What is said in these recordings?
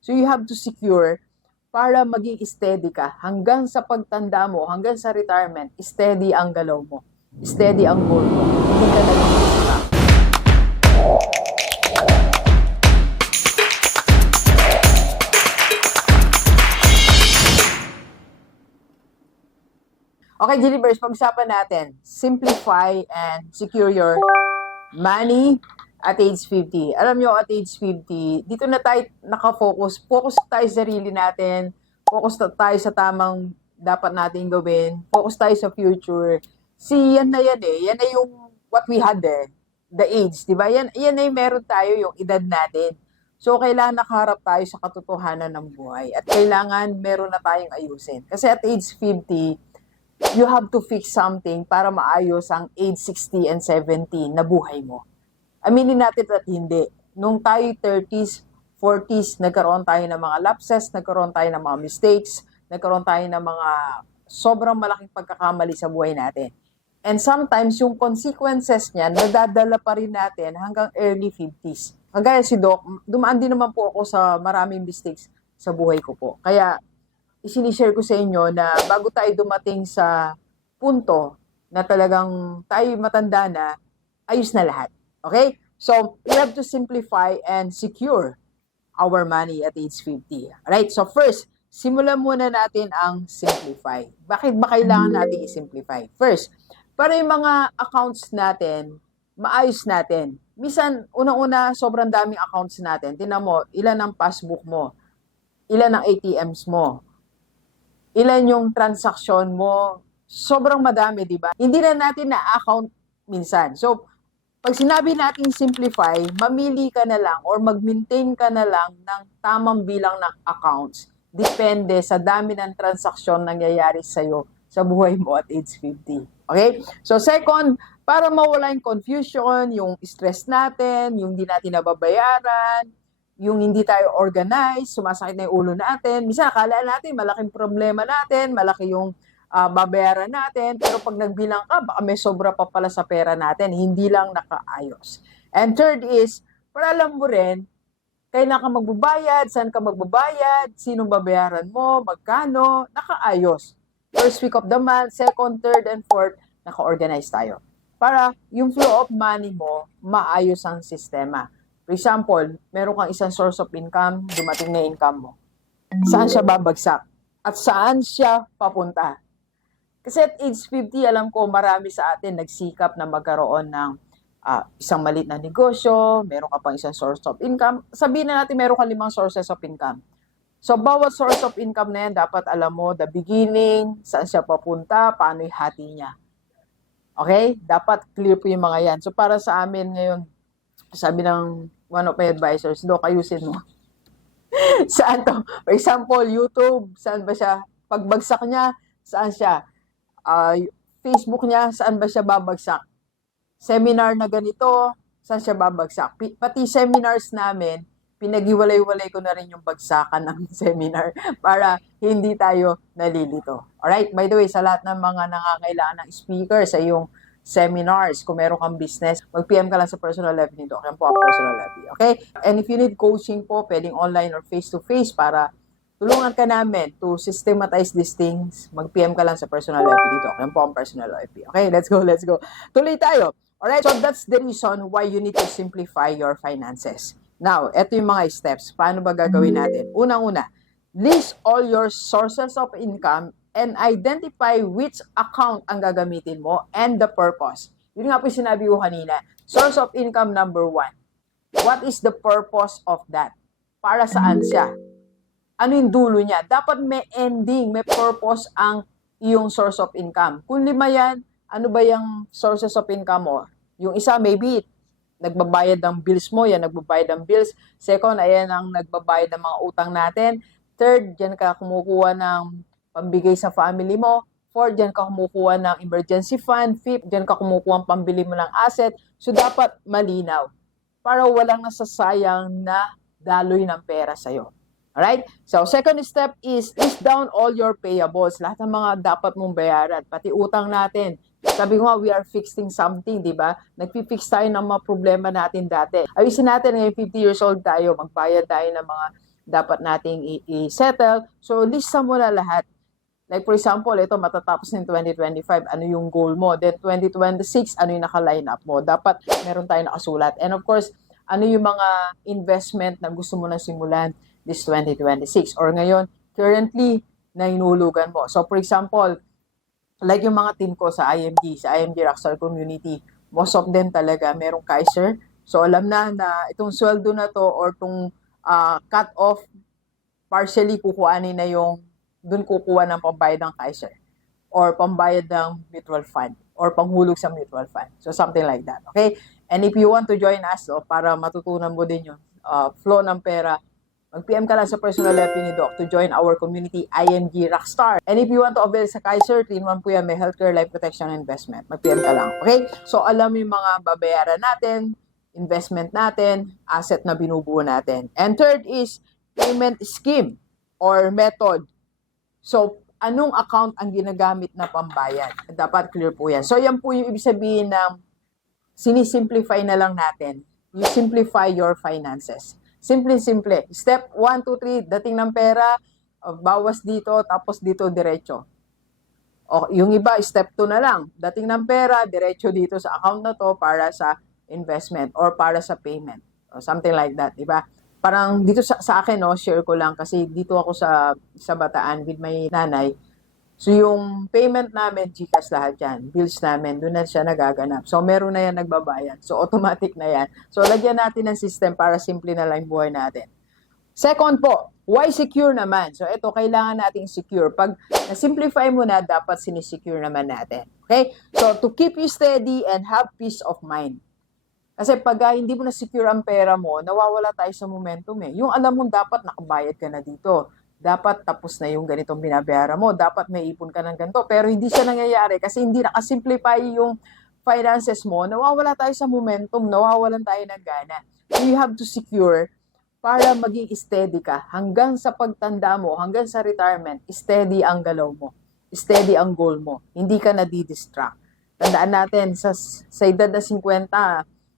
So you have to secure para maging steady ka hanggang sa pagtanda mo, hanggang sa retirement, steady ang galaw mo. Steady ang goal mo. Hindi ka nag-iisip. Okay, Jillibers, pag-usapan natin, simplify and secure your money at age 50. Alam nyo, at age 50, dito na tayo nakafocus. Focus tayo sa sarili natin. Focus tayo sa tamang dapat natin gawin. Focus tayo sa future. Yan na yan eh. Yan na yung what we had eh. The age, di ba? Yan na yung meron tayo, yung edad natin. So, kailangan nakaharap tayo sa katotohanan ng buhay. At kailangan meron na tayong ayusin. Kasi at age 50, you have to fix something para maayos ang age 60 and 70 na buhay mo. Aminin natin at hindi. Nung tayo 30s, 40s, nagkaroon tayo ng mga lapses, nagkaroon tayo ng mga mistakes, nagkaroon tayo ng mga sobrang malaking pagkakamali sa buhay natin. And sometimes, yung consequences niyan, nadadala pa rin natin hanggang early 50s. Kagaya si Doc, dumaan din naman po ako sa maraming mistakes sa buhay ko po. Kaya, isinishare ko sa inyo na bago tayo dumating sa punto na talagang tayo matanda na, ayos na lahat. Okay? So, we have to simplify and secure our money at age 50. Alright? So, first, simulan muna natin ang simplify. Bakit ba kailangan natin i-simplify? First, para yung mga accounts natin, maayos natin. Minsan, unang-una, sobrang daming accounts natin. Tingnan mo, ilan ang passbook mo? Ilan ang ATMs mo? Ilan yung transaksyon mo? Sobrang madami, di ba? Hindi na natin na-account minsan. So, pag sinabi natin simplify, mamili ka na lang or mag-maintain ka na lang ng tamang bilang ng accounts. Depende sa dami ng transaksyon nangyayari sa'yo sa buhay mo at age 50. Okay? So, second, para mawala yung confusion, yung stress natin, yung hindi natin nababayaran, yung hindi tayo organized, sumasakit na yung ulo natin. Minsan, akala natin, malaking problema natin, malaki yung babayaran natin, pero pag nagbilang ka, baka may sobra pa pala sa pera natin, hindi lang nakaayos. And third is, para alam mo rin, kailan ka magbabayad, saan ka magbabayad, sinong babayaran mo, magkano, nakaayos. First week of the month, second, third, and fourth, naka-organize tayo. Para yung flow of money mo, maayos ang sistema. For example, meron kang isang source of income, dumating na income mo. Saan siya babagsak? At saan siya papunta? Kasi at age 50, alam ko marami sa atin nagsikap na magkaroon ng isang maliit na negosyo, meron ka pang isang source of income. Sabihin na natin meron ka 5 sources of income. So, bawat source of income na yan, dapat alam mo the beginning, saan siya papunta, paano yung hati niya. Okay? Dapat clear po yung mga yan. So, para sa amin ngayon, sabi ng one of my advisors, Doc, ayusin mo. Saan to? For example, YouTube, saan ba siya? Pagbagsak niya, saan siya? Facebook niya, saan ba siya babagsak? Seminar na ganito, saan siya babagsak? Pati seminars namin, pinaghiwalay-walay ko na rin yung bagsakan ng seminar para hindi tayo nalilito. Alright? By the way, sa lahat ng mga nangangailangan ng speaker sa iyong seminars, kung meron kang business, mag-PM ka lang sa personal level nito. Yan po ang personal level. Okay? And if you need coaching po, pwedeng online or face-to-face para tulungan ka namin to systematize these things. Mag-PM ka lang sa personal level dito. Yan po ang personal level. Okay? Let's go. Tuloy tayo. Alright? So that's the reason why you need to simplify your finances. Now, eto yung mga steps. Paano ba gagawin natin? Unang-una, list all your sources of income and identify which account ang gagamitin mo and the purpose. Yun nga po yung sinabi ko kanina. Source of income number 1. What is the purpose of that? Para saan siya? Ano yung dulo niya? Dapat may ending, may purpose ang iyong source of income. Kung 5 yan, ano ba yung sources of income mo? Yung isa, maybe, nagbabayad ng bills mo, yan nagbabayad ng bills. Second, ayan ang nagbabayad ng mga utang natin. Third, dyan ka kumukuha ng pambigay sa family mo. Fourth, dyan ka kumukuha ng emergency fund. Fifth, dyan ka kumukuha ng pambili mo ng asset. So, dapat malinaw para walang nasasayang na daloy ng pera sa'yo. Alright? So, second step is list down all your payables. Lahat ng mga dapat mong bayaran. Pati utang natin. Sabi ko nga, we are fixing something, di ba? Nagpipix tayo ng mga problema natin dati. Ayusin natin, ngayon 50 years old tayo, magbayad tayo ng mga dapat nating i-settle. So, lista mo na lahat. Like for example, ito matatapos ng 2025, ano yung goal mo? Then 2026, ano yung naka-line up mo? Dapat meron tayong nakasulat. And of course, ano yung mga investment na gusto mo na simulan this 2026 or ngayon, currently, na hinulugan mo. So for example, like yung mga team ko sa IMG Rockstar Community, most of them talaga merong Kaiser. So alam na itong sweldo na to or itong cut off, partially kukuhanin na yung dun kukuha ng pambayad ng Kaiser or pambayad ng mutual fund or panghulog sa mutual fund. So something like that. Okay? And if you want to join us para matutunan mo din yung flow ng pera, mag-PM ka lang sa personal FB ni Doc to join our community, IMG Rockstar. And if you want to avail sa Kaiser, 3-in-1 po yan, may healthcare, life protection, and investment. Mag-PM ka lang. Okay? So, alam mo yung mga babayaran natin, investment natin, asset na binubuo natin. And third is payment scheme or method. So, anong account ang ginagamit na pambayad? Dapat clear po yan. So, yan po yung ibig sabihin ng sinisimplify na lang natin. You simplify your finances. Simple. Step 1, 2, 3, dating ng pera, bawas dito, tapos dito diretso. O, yung iba, step 2 na lang. Dating ng pera, diretso dito sa account na to para sa investment or para sa payment. O something like that, di ba? Parang dito sa akin, share ko lang kasi dito ako sa Bataan with my nanay. So, yung payment namin, GCash lahat yan. Bills namin, doon na siya nagaganap. So, meron na yan nagbabayad. So, automatic na yan. So, lagyan natin ng system para simple na lang buhay natin. Second po, why secure naman? So, ito, kailangan nating secure. Pag na-simplify mo na, dapat sinisecure naman natin. Okay? So, to keep you steady and have peace of mind. Kasi pag hindi mo na-secure ang pera mo, nawawala tayo sa momentum eh. Yung alam mo, dapat nakabayad ka na dito. Dapat tapos na yung ganitong binabayaran mo. Dapat may ipon ka ng ganito. Pero hindi siya nangyayari kasi hindi nakasimplify yung finances mo. Nawawala tayo sa momentum. Nawawalan tayo ng gana. So you have to secure para maging steady ka. Hanggang sa pagtanda mo, hanggang sa retirement, steady ang galaw mo. Steady ang goal mo. Hindi ka na-distract. Tandaan natin, sa edad na 50,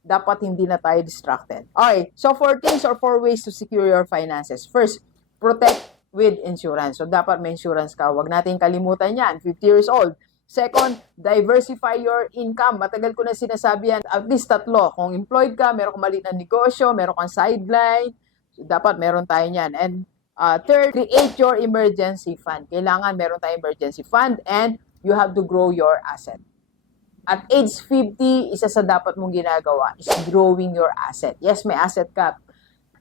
dapat hindi na tayo distracted. Okay, so 4 things or 4 ways to secure your finances. First, protect with insurance. So, dapat may insurance ka. Huwag natin kalimutan yan. 50 years old. Second, diversify your income. Matagal ko na sinasabi yan. At least 3. Kung employed ka, meron kang maliit na negosyo, meron kang sideline, so, dapat meron tayo yan. And third, create your emergency fund. Kailangan meron tayong emergency fund and you have to grow your asset. At age 50, isa sa dapat mong ginagawa is growing your asset. Yes, may asset ka.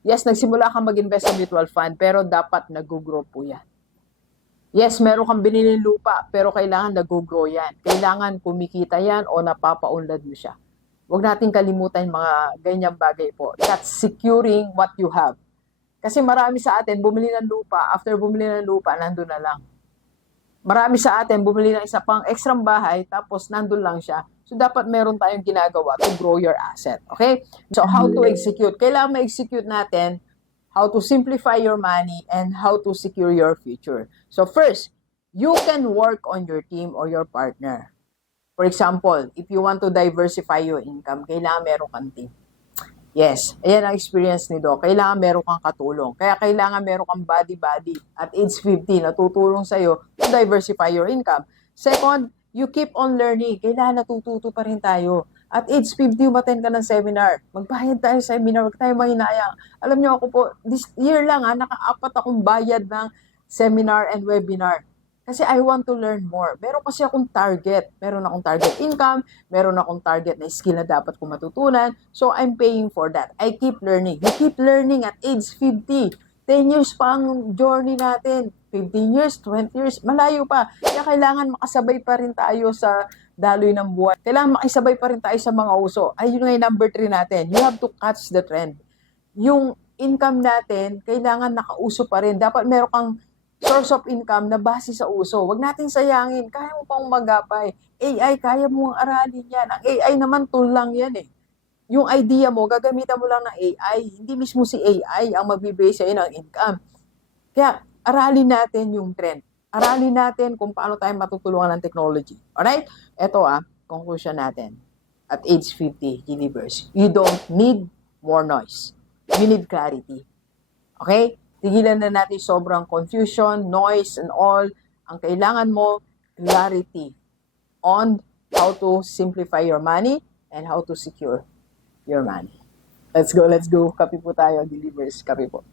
Yes, nagsimula kang mag-invest sa mutual fund, pero dapat nag-grow po yan. Yes, meron kang binili lupa, pero kailangan nag-grow yan. Kailangan kumikita yan o napapaunlad mo siya. Huwag natin kalimutan mga ganyang bagay po. That's securing what you have. Kasi marami sa atin, bumili ng lupa, after bumili ng lupa, nandun na lang. Marami sa atin, bumili ng isa pang extrang bahay, tapos nandun lang siya. So, dapat meron tayong ginagawa to grow your asset. Okay? So, how to execute? Kailangan ma-execute natin how to simplify your money and how to secure your future. So, first, you can work on your team or your partner. For example, if you want to diversify your income, kailangan meron kang team. Yes, ayan ang experience ni Doc. Kailangan meron kang katulong. Kaya kailangan meron kang body-body at age 50 na tutulong sa'yo to diversify your income. Second, you keep on learning. Kailangan natututo pa rin tayo. At age 50, umattend ka ng seminar. Magbayad tayo sa seminar. Huwag tayo mahinayang. Alam niyo ako po, this year lang naka-4 akong bayad ng seminar and webinar. Kasi I want to learn more. Meron kasi akong target. Meron akong target income. Meron akong target na skill na dapat kong matutunan. So, I'm paying for that. I keep learning. You keep learning at age 50. 10 years pa ang journey natin. 15 years, 20 years, malayo pa. Kaya kailangan makasabay pa rin tayo sa daloy ng buwan. Kailangan makisabay pa rin tayo sa mga uso. Ayun nga yung number 3 natin. You have to catch the trend. Yung income natin, kailangan nakauso pa rin. Dapat meron kang source of income na base sa uso. Huwag natin sayangin. Kaya mo pang magapay. AI, kaya mo ang aralin yan. Ang AI naman, tool lang yan eh. Yung idea mo, gagamitan mo lang ng AI. Hindi mismo si AI ang magbibigay sa'yo ng income. Kaya, aralin natin yung trend. Aralin natin kung paano tayo matutulungan ng technology. Alright? Ito conclusion natin. At age 50, Universe, you don't need more noise. You need clarity. Okay? Tigilan na natin sobrang confusion, noise, and all. Ang kailangan mo, clarity on how to simplify your money and how to secure your money. Let's go. Kape po tayo, delivers. Kape po.